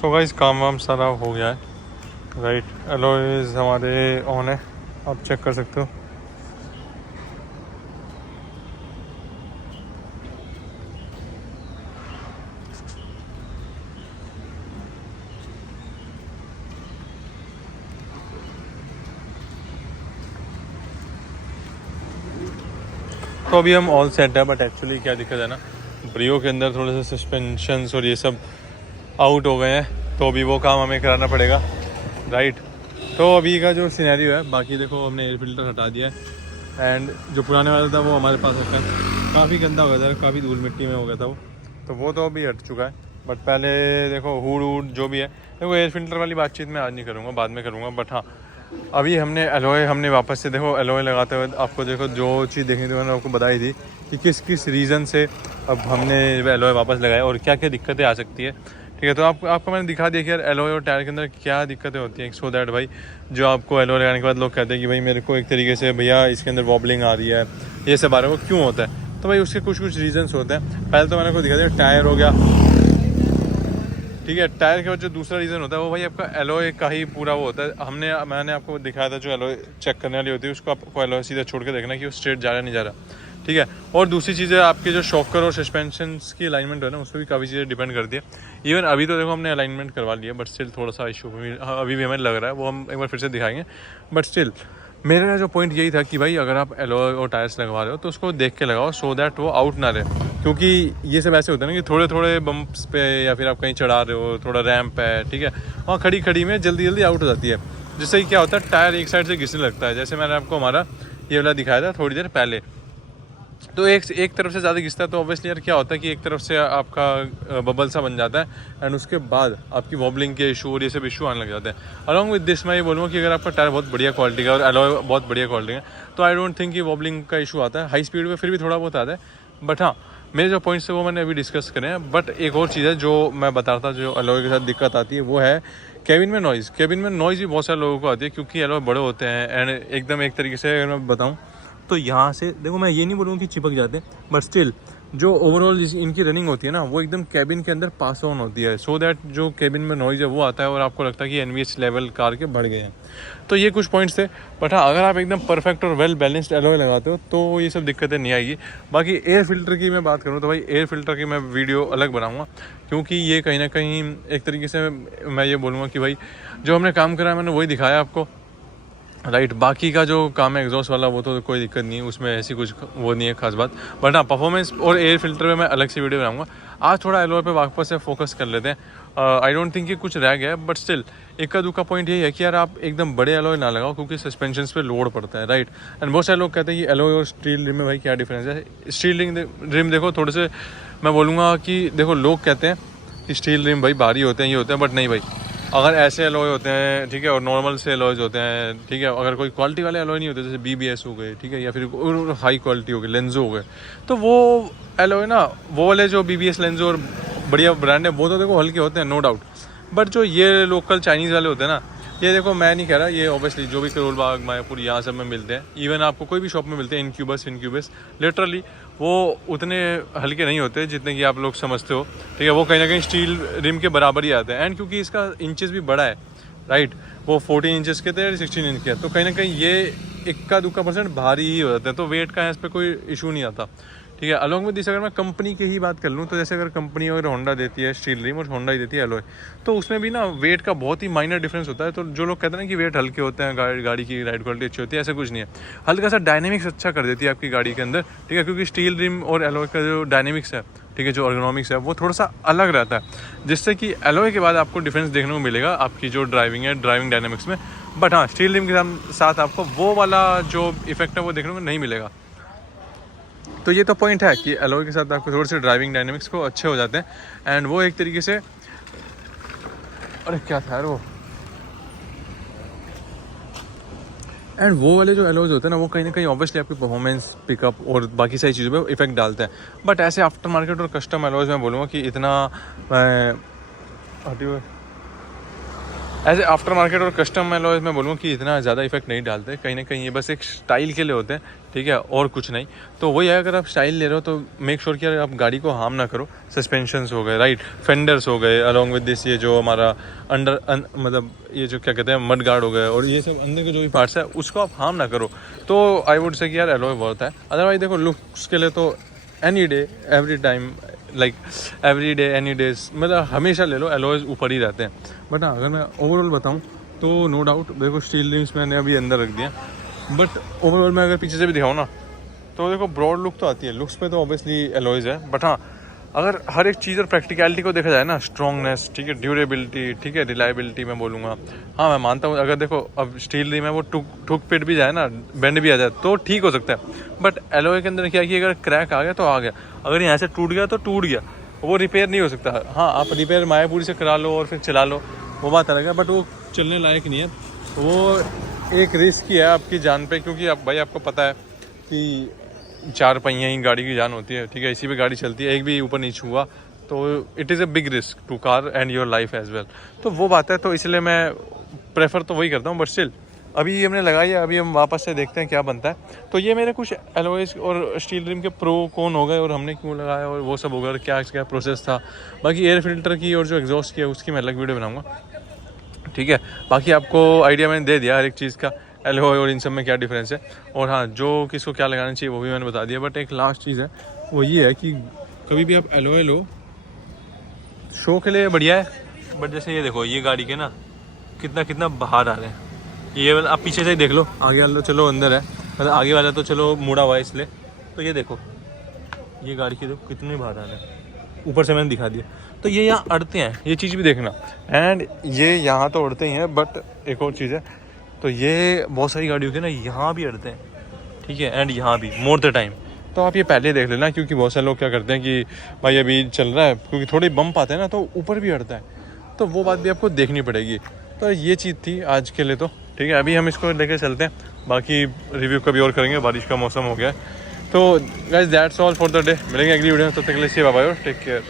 So guys काम वाम सारा हो गया है। राइट, एलॉयज हमारे ऑन है, आप चेक कर सकते हो। तो अभी हम ऑल सेट है, बट एक्चुअली क्या दिक्कत है ना, ब्रियो के अंदर थोड़े से सस्पेंशंस और ये सब आउट हो गए हैं, तो अभी वो काम हमें कराना पड़ेगा। राइट, तो अभी का जो सिनेरियो है, बाकी देखो हमने एयर फिल्टर हटा दिया है एंड जो पुराने वाला था वो हमारे पास रखा है। काफ़ी गंदा हो गया था, काफ़ी धूल मिट्टी में हो गया था वो, तो वो तो अभी हट चुका है। बट पहले देखो हुड वूड जो भी है, देखो एयर फिल्टर वाली बातचीत मैं आज नहीं करूँगा, बाद में करूँगा। बट हाँ, अभी हमने वापस से देखो एलॉय लगाते हुए आपको देखो जो चीज़ देखनी थी मैंने आपको बताई थी कि किस किस रीज़न से अब हमने एलॉय वापस लगाया और क्या क्या दिक्कतें आ सकती है। ठीक है, तो आपको मैंने दिखा दिया कि यार एलॉय और टायर के अंदर क्या दिक्कतें होती हैं, सो दैट भाई जो आपको एलॉय लगाने के बाद लोग कहते हैं कि भाई मेरे को एक तरीके से भैया इसके अंदर वॉबलिंग आ रही है, ये सब आ रहा है, वो क्यों होता है। तो भाई उसके कुछ कुछ रीजंस होते हैं। पहले तो मैंने आपको दिखा दिया टायर हो गया, ठीक है। टायर के बाद जो दूसरा रीज़न होता है वो भाई आपका एलॉय का ही पूरा वो होता है। मैंने आपको दिखाया था जो एलॉय चेक करने वाली होती है, उसको आपको एलॉय सीधा छोड़ के देखना कि वो स्ट्रेट जा रहा नहीं जा रहा, ठीक है। और दूसरी चीज़ है आपके जो शॉकर और सस्पेंशन की अलाइनमेंट है ना, उस पर भी काफ़ी चीज़ें डिपेंड करती है। इवन अभी तो देखो हमने अलाइनमेंट करवा लिया, बट स्टिल थोड़ा सा इशू अभी भी हमें लग रहा है, वो हम एक बार फिर से दिखाएंगे। बट स्टिल मेरा जो पॉइंट यही था कि भाई अगर आप एलॉय और टायर्स लगवा रहे हो तो उसको देख के लगाओ, सो दैट वो आउट ना रहे। क्योंकि ये सब ऐसे होते हैं ना कि थोड़े थोड़े बम्प्स पे या फिर आप कहीं चढ़ा रहे हो, थोड़ा रैम्प है, ठीक है, वहाँ खड़ी खड़ी में जल्दी जल्दी आउट हो जाती है, जिससे कि क्या होता है टायर एक साइड से घिसने लगता है। जैसे मैंने आपको हमारा ये वाला दिखाया था थोड़ी देर पहले, तो एक तरफ से ज़्यादा घिसता है, तो ऑब्वियसली यार क्या होता है कि एक तरफ से आपका बबल सा बन जाता है एंड उसके बाद आपकी वॉबलिंग के इशू और ये सब इशू आने लग जाते हैं। अलॉन्ग विद दिस मैं ये बोलूँगा कि अगर आपका टायर बहुत बढ़िया क्वालिटी का और एलॉय बहुत बढ़िया क्वालिटी का, तो आई डोंट थिंक कि वॉबलिंग का इशू आता है। हाई स्पीड में फिर भी थोड़ा बहुत आता है, बट हाँ मेरे जो पॉइंट्स है वो मैंने अभी डिस्कस करे हैं। बट एक और चीज़ है जो मैं बता रहा था, जो एलॉय के साथ दिक्कत आती है, वो है केबिन में नॉइज़। केबिन में नॉइज़ भी बहुत सारे लोगों को आती है क्योंकि एलॉय बड़े होते हैं एंड एकदम एक तरीके से अगर मैं बताऊँ तो यहाँ से देखो, मैं ये नहीं बोलूँगा कि चिपक जाते हैं, बट स्टिल जो ओवरऑल इनकी रनिंग होती है ना, वो एकदम कैबिन के अंदर पास ऑन होती है, सो दैट जो कैबिन में नॉइज़ है वो आता है और आपको लगता है कि एनवीएच लेवल कार के बढ़ गए हैं। तो ये कुछ पॉइंट्स थे। बट हाँ, अगर आप एकदम परफेक्ट और वेल बैलेंस्ड एलॉय लगाते हो तो ये सब दिक्कतें नहीं आएगी। बाकी एयर फिल्टर की मैं बात करूँ तो भाई एयर फिल्टर की मैं वीडियो अलग बनाऊँगा, क्योंकि ये कहीं ना कहीं एक तरीके से मैं ये बोलूँगा कि भाई जो हमने काम करा है मैंने वही दिखाया आपको। राइट, बाकी का जो काम है एग्जॉस्ट वाला वो तो कोई दिक्कत नहीं है, उसमें ऐसी कुछ वो नहीं है खास बात। बट हाँ, परफॉर्मेंस और एयर फिल्टर पे मैं अलग से वीडियो बनाऊंगा। आज थोड़ा एलॉय पे वापस से फोकस कर लेते हैं। आई डोंट थिंक कि कुछ रह गया है, बट स्टिल इक्का दुक्का पॉइंट यही है कि यार आप एकदम बड़े एलॉय ना लगाओ क्योंकि सस्पेंशन पे लोड पड़ता है। राइट, एंड बहुत सारे लोग कहते हैं कि एलॉय और स्टील रिम में भाई क्या डिफरेंस है। स्टील रिम देखो थोड़े से मैं बोलूँगा कि देखो लोग कहते हैं कि स्टील रिम भाई भारी होते हैं, ये होते हैं, बट नहीं भाई। अगर ऐसे एलॉय होते हैं, ठीक है, और नॉर्मल से एलॉयज होते हैं, ठीक है, अगर कोई क्वालिटी वाले एलॉय नहीं होते जैसे BBS हो गए, ठीक है, या फिर हाई क्वालिटी हो गई लेंजो हो गए, तो वो एलॉय ना, वो वाले जो BBS लेंजो और बढ़िया ब्रांड है वो तो देखो हल्के होते हैं, नो डाउट। बट जो ये लोकल चाइनीज़ वाले होते हैं ना, ये देखो मैं नहीं कह रहा, ये ऑब्वियसली जो भी करोल बाग मायापुर यहाँ सब में मिलते हैं, इवन आपको कोई भी शॉप में मिलते हैं, इनक्यूबस लिटरली वो उतने हल्के नहीं होते जितने कि आप लोग समझते हो। ठीक है, वो कहीं ना कहीं स्टील रिम के बराबर ही आते हैं एंड क्योंकि इसका इंचेस भी बड़ा है, राइट, वो 14 इंचेस के थे, 16 इंच के, तो कहीं ना कहीं ये इक्का दुक्का % भारी ही हो जाते हैं, तो वेट का इस पर कोई इशू नहीं आता। ठीक है, अलॉन्ग विद दिस अगर मैं कंपनी की ही बात कर लूँ तो जैसे अगर कंपनी अगर होंडा देती है स्टील रिम और होंडा ही देती है एलॉय, तो उसमें भी ना वेट का बहुत ही माइनर डिफरेंस होता है। तो जो लोग कहते हैं ना कि वेट हल्के होते हैं, गाड़ी की राइड क्वालिटी अच्छी होती है, ऐसा कुछ नहीं है। हल्का सा डायनेमिक्स अच्छा कर देती है आपकी गाड़ी के अंदर, ठीक है, क्योंकि स्टील रिम और एलॉय का जो डायनेमिक्स है, ठीक है, जो अर्गोनॉमिक्स है वो थोड़ा सा अलग रहता है, जिससे कि एलॉय के बाद आपको डिफरेंस देखने को मिलेगा आपकी जो ड्राइविंग है, ड्राइविंग डायनेमिक्स में। बट हाँ, स्टील रिम के साथ आपको वो वाला जो इफेक्ट है वो देखने को नहीं मिलेगा। तो ये तो पॉइंट है कि एलॉय के साथ आपको थोड़े से ड्राइविंग डायनेमिक्स को अच्छे हो जाते हैं एंड वो एक तरीके से, अरे क्या था यार वो, एंड वो वाले जो एलॉयज होते हैं ना वो कहीं ना कहीं ऑब्वियसली आपकी परफॉर्मेंस पिकअप और बाकी सारी चीज़ों पे इफेक्ट डालते हैं। बट ऐसे आफ्टर मार्केट और कस्टम एलॉयज मैं बोलूँगा कि इतना एज ए आफ्टर मार्केट और कस्टम एलॉयज़ मैं बोलूँ कि इतना ज़्यादा इफेक्ट नहीं डालते, कहीं ना कहीं ये बस एक स्टाइल के लिए होते हैं, ठीक है, और कुछ नहीं। तो वही है, अगर आप स्टाइल ले रहे हो तो मेक श्योर कि आप गाड़ी को हार्म ना करो। सस्पेंशंस हो गए, राइट, फेंडर्स हो गए, अलॉन्ग विद दिस ये जो हमारा मतलब ये जो क्या कहते हैं मड गार्ड हो गए, और ये सब अंदर के जो भी पार्ट्स है उसको आप हार्म ना करो। तो आई वुड से कि यार एलॉय वर्थ है। अदरवाइज देखो लुक्स के लिए तो any day every time like every day any days, मतलब हमेशा ले लो एलॉयज़ ऊपर ही रहते हैं। बट हाँ, अगर मैं ओवरऑल बताऊँ तो नो डाउट देखो स्टील रिम्स मैंने अभी अंदर रख दिया, बट ओवरऑल मैं अगर पीछे से भी दिखाऊँ ना तो देखो ब्रॉड लुक तो आती है। लुक्स पे तो ऑब्वियसली एलॉयज़ है, बट हाँ अगर हर एक चीज़ और प्रैक्टिकलिटी को देखा जाए ना, स्ट्रॉन्गनेस, ठीक है, ड्यूरेबिलिटी, ठीक है, रिलायबिलिटी मैं बोलूँगा। हाँ मैं मानता हूँ अगर देखो अब स्टील रिम है वो ठुक पिट भी जाए ना, बेंड भी आ जाए तो ठीक हो सकता है, बट एलॉय के अंदर क्या कि अगर क्रैक आ गया तो आ गया, अगर यहाँ से टूट गया तो टूट गया, वो रिपेयर नहीं हो सकता। हाँ आप रिपेयर मायापुरी से करा लो और फिर चला लो, वो बात अलग है, बट वो चलने लायक नहीं है। वो एक रिस्क ही है आपकी जान पे, क्योंकि अब भाई आपको पता है कि 4 पहिया ही गाड़ी की जान होती है, ठीक है, इसी पे गाड़ी चलती है, एक भी ऊपर नीचे हुआ तो it is a big risk to car and your life as well. तो वो बात है, तो इसलिए मैं प्रेफर तो वही करता हूँ, बट स्टिल अभी हमने लगाई है, अभी हम वापस से देखते हैं क्या बनता है। तो ये मेरे कुछ एलॉयज़ और स्टील रिम के प्रो कौन हो गए और हमने क्यों लगाया और वो सब होगा, क्या क्या प्रोसेस था। बाकी एयर फिल्टर की और जो एग्जॉस्ट की है उसकी मैं अलग वीडियो बनाऊँगा, ठीक है। बाकी आपको आइडिया मैंने दे दिया हर एक चीज़ का, एलॉय और इन सब में क्या डिफरेंस है, और हाँ जो किसको क्या लगाना चाहिए वो भी मैंने बता दिया। बट एक लास्ट चीज़ है वो ये है कि कभी भी आप एलॉय लो शो के लिए बढ़िया है, बट जैसे ये देखो ये गाड़ी के ना कितना बाहर आ रहे हैं, ये वाला आप पीछे से ही देख लो, आगे वाला चलो अंदर है, मतलब आगे वाला तो चलो मुड़ा हुआ है इसलिए, तो ये देखो ये गाड़ी के देखो कितने बाहर आ रहे हैं, ऊपर से मैंने दिखा दिया। तो ये यहाँ अड़ते हैं, ये चीज़ भी देखना, एंड ये यहाँ तो अड़ते ही हैं, बट एक और चीज़ है, तो ये बहुत सारी गाड़ियों के ना यहाँ भी अड़ते हैं, ठीक है, एंड यहाँ भी मोर द टाइम। तो आप ये पहले देख लेना, क्योंकि बहुत सारे लोग क्या करते हैं कि भाई अभी चल रहा है, क्योंकि थोड़े बम्प आते हैं ना तो ऊपर भी अड़ता है, तो वो बात भी आपको देखनी पड़ेगी। तो ये चीज़ थी आज के लिए, तो ठीक है, अभी हम इसको लेकर चलते हैं, बाकी रिव्यू कभी और करेंगे, बारिश का मौसम हो गया है। तो guys that's all for the day, मिलेंगे अगली वीडियो में, तब तक के लिए बाय बाय और टेक केयर।